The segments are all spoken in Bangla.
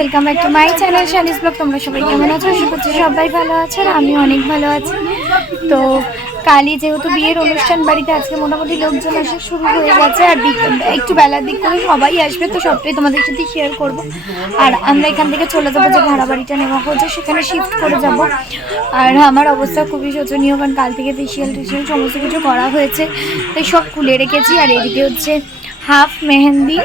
Welcome back to my channel Shani's blog তোমরা সবাই কেমন আছো? আশা করছি সবাই ভালো আছে আর আমি অনেক ভালো আছি। তো কালই যেহেতু বিয়ের অনুষ্ঠান, বাড়িতে আজকে মোটামুটি লোকজন আসা শুরু হয়ে গেছে। আর একটু বেলার দিক করে সবাই আসবে, তো সবটাই তোমাদের সাথে শেয়ার করব। আর আমরা এখান থেকে চলে যাব, যে ভাড়া বাড়িটা নেওয়া হয়েছে, সেখানে শিফট করে যাব। আর আমার অবস্থা খুবই শোচনীয়, কারণ কাল থেকে ফেসিয়াল টেসিয়াল সমস্ত কিছু করা হয়েছে, তাই সব খুলে রেখেছি। আর এদিকে হচ্ছে হাফ মেহেন্দি।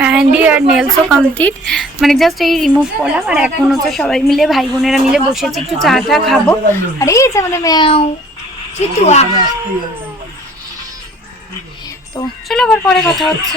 মেহেন্দি আর নেলসও কমপ্লিট মানে জাস্ট এই রিমুভ করলাম আর এখন হচ্ছে সবাই মিলে ভাই বোনেরা মিলে বসেছি একটু চা টা খাব। আর এই যে মানে ম্যাও চিতুয়া তো চলো আবার পরে কথা হচ্ছে।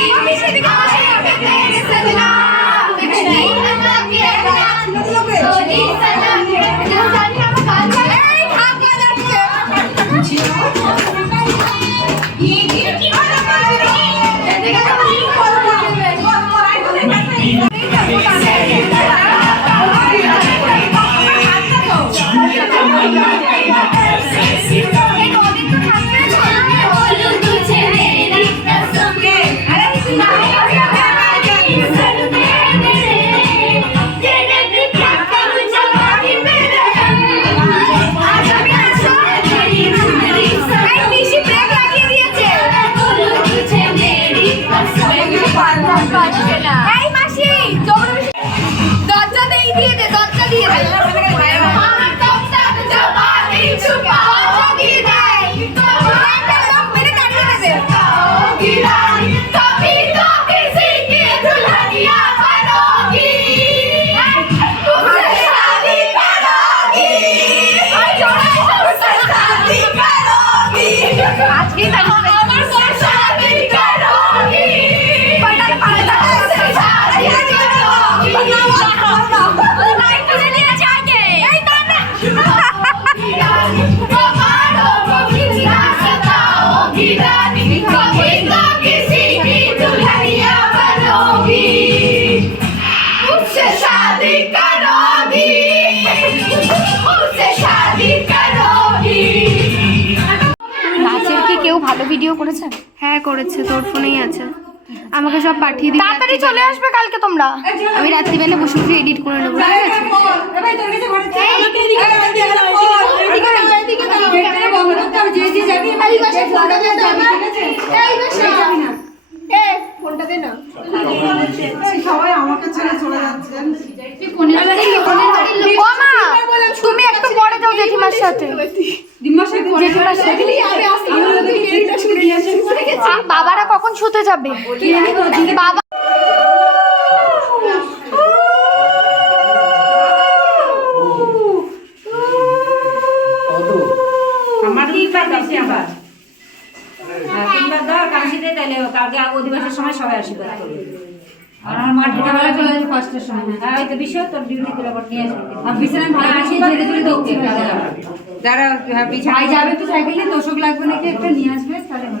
ভিডিও করেছে হ্যাঁ করেছে তোর ফোনেই আছে আমাকে সব পাঠিয়ে দিই তাড়াতাড়ি চলে আসবে কালকে তোমরা আমি রাত্রি রাত্রিবেলা বসে বসে এডিট করে নেব তুমি একটু পরে যাও জেঠিমার সাথে জেঠিমার সাথে বাবারা কখন শুতে যাবে? বাবা হ্যাঁ, তিনবার দাও কাশিতে তাহলে কালকে অধিবাসের সময় সবাই বিকালবেলা চলে যাবে সময়। হ্যাঁ এই তো বিষয় তোর ডিউটি করে আবার নিয়ে আসবে। আর বিছানা ভালো আছে ধীরে ধীরে দৌড়তে যারা যাবে তো সাইকেলে তোষক লাগবে নাকি একটা নিয়ে আসবে তাহলে হয়ে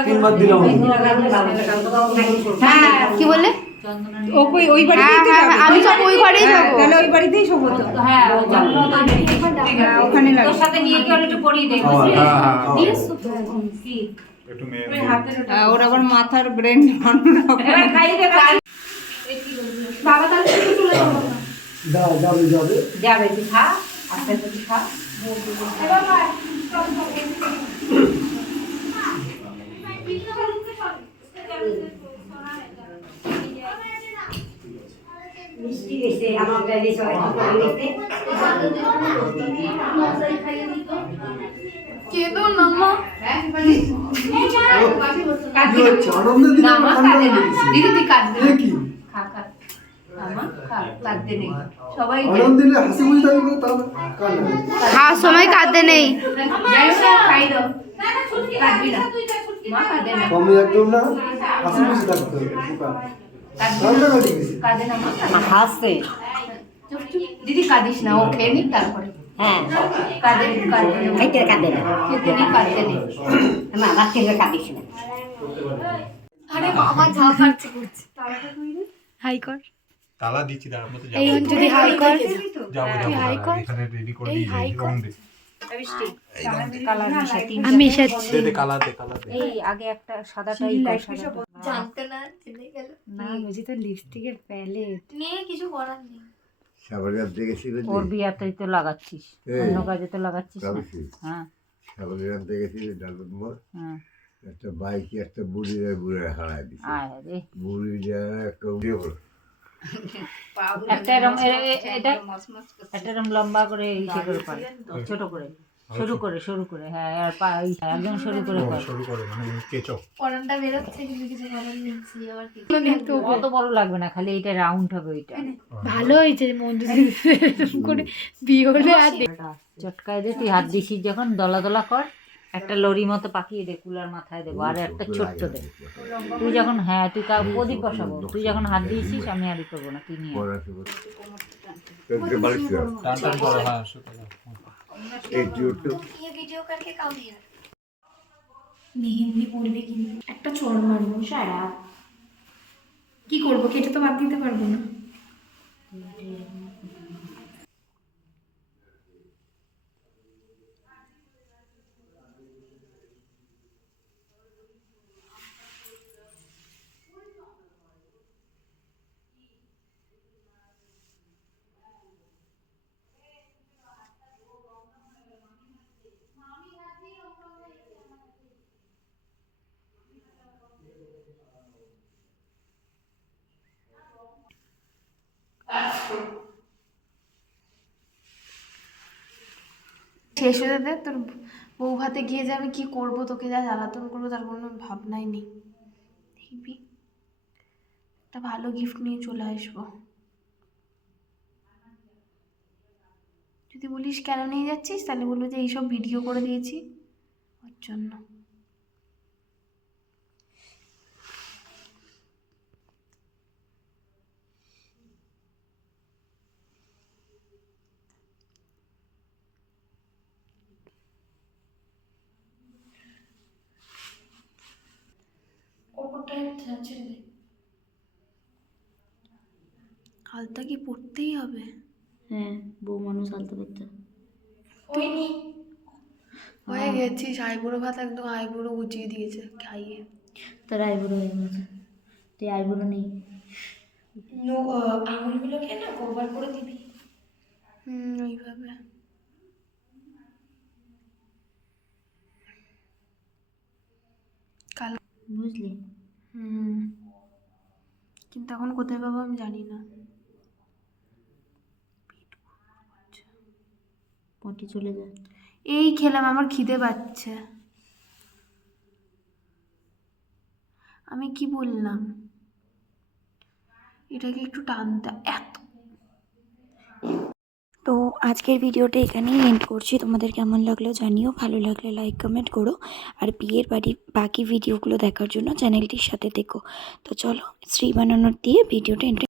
তিনবার দিলাম। হ্যাঁ কি বললে? ও ওই বাড়িতেই তো হ্যাঁ, যাবে। হ্যাঁ, আমি সব ওই ঘরেই হ্যাঁ, তাহলে ওই বাড়িতেই সব হতো হ্যাঁ ওখানে লাগে তোর সাথে নিয়ে গিয়ে একটু পড়িয়ে দেখ বুঝলি কি? একটু মেয়ে হ্যাঁ, ওর আবার মাথার ব্রেন এবার খাইয়ে খাই বাবা তাহলে চলে যাব। যাও যাবে যাবে। যাবে তুই খা আস্তে আস্তে তুই খা কেঁদো না মা কি হচ্ছে আনন্দের দিনে না, কান্না কাঁদে না। হচ্ছে। দিদি তুই কাঁদবে এ কি খা খা আমা খা কাঁদতে নেই সবাই আনন্দ দিলে হাসি খুশি থাকবে নেই। খাওয়ার সময় কাঁদতে নেই যাই হোক, খাই দাও কাঁদবি না মা কাঁদে না আমি একদম না হাসি খুশি থাকতে হবে দিদি কাঁদিস না ও খেয়ে নিক তারপরে। হ্যাঁ। কাঁদে কাঁদে কাঁদে না। খেতে নিক কাঁদতে নেই মা বাচ্চাকে কাঁদিস না। আরে বাবা যা পারছে করছে হাই কর। তালা দিচ্ছি দাঁড়া তো এই যাব। যদি হাই কর। যাব যাব এখানে রেডি করে কর। রং দে। কালার মিশা আমি মেশাচ্ছি দে দে কালার দে কালার দে। এই আগে একটা সাদাটাই কর জানতে না জেনে গেল। না বুঝি তো লিপস্টিকের প্যালেট নিয়ে কিছু করার নেই। সাবাগার দেখেছিলেন ওর বিয়াতেই তো লাগাচ্ছিস। অন্য কাজে তো লাগাচ্ছিস। হ্যাঁ। মোড় হ্যাঁ। একটা বাইকে একটা বুড়ি বুড়ে হারায় দিচ্ছে বুড়ি যা একটা উড়ে একটা এরম এ- এ- এটা একটা এরম লম্বা করে ইসে করে পারে। ছোট করে। শুরু করে শুরু করে হ্যাঁ আর পা একদম শুরু করে ও, শুরু করে মানে কেচো। পরানটা বেরোচ্ছে কিন্তু কিছু করার নেই আবার কি অত বড় লাগবে না খালি এটা রাউন্ড হবে ওইটা। ভালো হয়েছে মন্টু দিদি করে বিয়ে হলে আর চটকায় দে তুই হাত দিছিস যখন দলা দলা কর। একটা লরি মতো পাখিয়ে দে কুলার মাথায় দেবো আর একটা ছোট্ট দে। তুই যখন হ্যাঁ তুই তার প্রদীপ বসাবো তুই যখন হাত দিয়েছিস আমি আর করব না তুই নিয়ে মেহেন্দি কিন্তু। একটা চোর মারবো সারা। কি করব কেটে তো বাদ দিতে পারব না। শেষ হয়ে দে তোর বউ ভাতে গিয়ে যে আমি কি করব, তোকে যা জ্বালাতন করব, তার কোনো ভাবনাই নেই। দেখবি? একটা ভালো গিফট নিয়ে চলে আসব। যদি বলিস কেন নিয়ে যাচ্ছিস, তাহলে বলব যে এইসব ভিডিও করে দিয়েছি, ওর জন্য। আলতা কি পড়তেই হবে? হ্যাঁ বউ মানুষ আলতে হয়নি। হয়ে গেছিস আইবুড়ো ভাত একদম আইবুড়ো গুছিয়ে দিয়েছে খাইয়ে। তোর আইবুড়ো হয়ে গেছে। তুই আইবুড়ো নেই। নো আঙুলগুলোকে না কভার করে দিবি? হুম ওইভাবে। কাল বুঝলি? হুম। কিন্তু এখন কোথায় পাবো আমি জানি না। পটি চলে যায়। এই খেলাম আমার খিদে পাচ্ছে। আমি কি বললাম? এটাকে একটু টানতে এত তো আজকের ভিডিওটা এখানেই এন্ড করছি। তোমাদের কেমন লাগল জানিও ভালো লাগলে লাইক কমেন্ট করো। আর বিয়ের বাড়ি বাকি ভিডিওগুলো দেখার জন্য চ্যানেলটির সাথে দেখো তো চলো শ্রী বানানোর দিয়ে ভিডিওটা এন্ড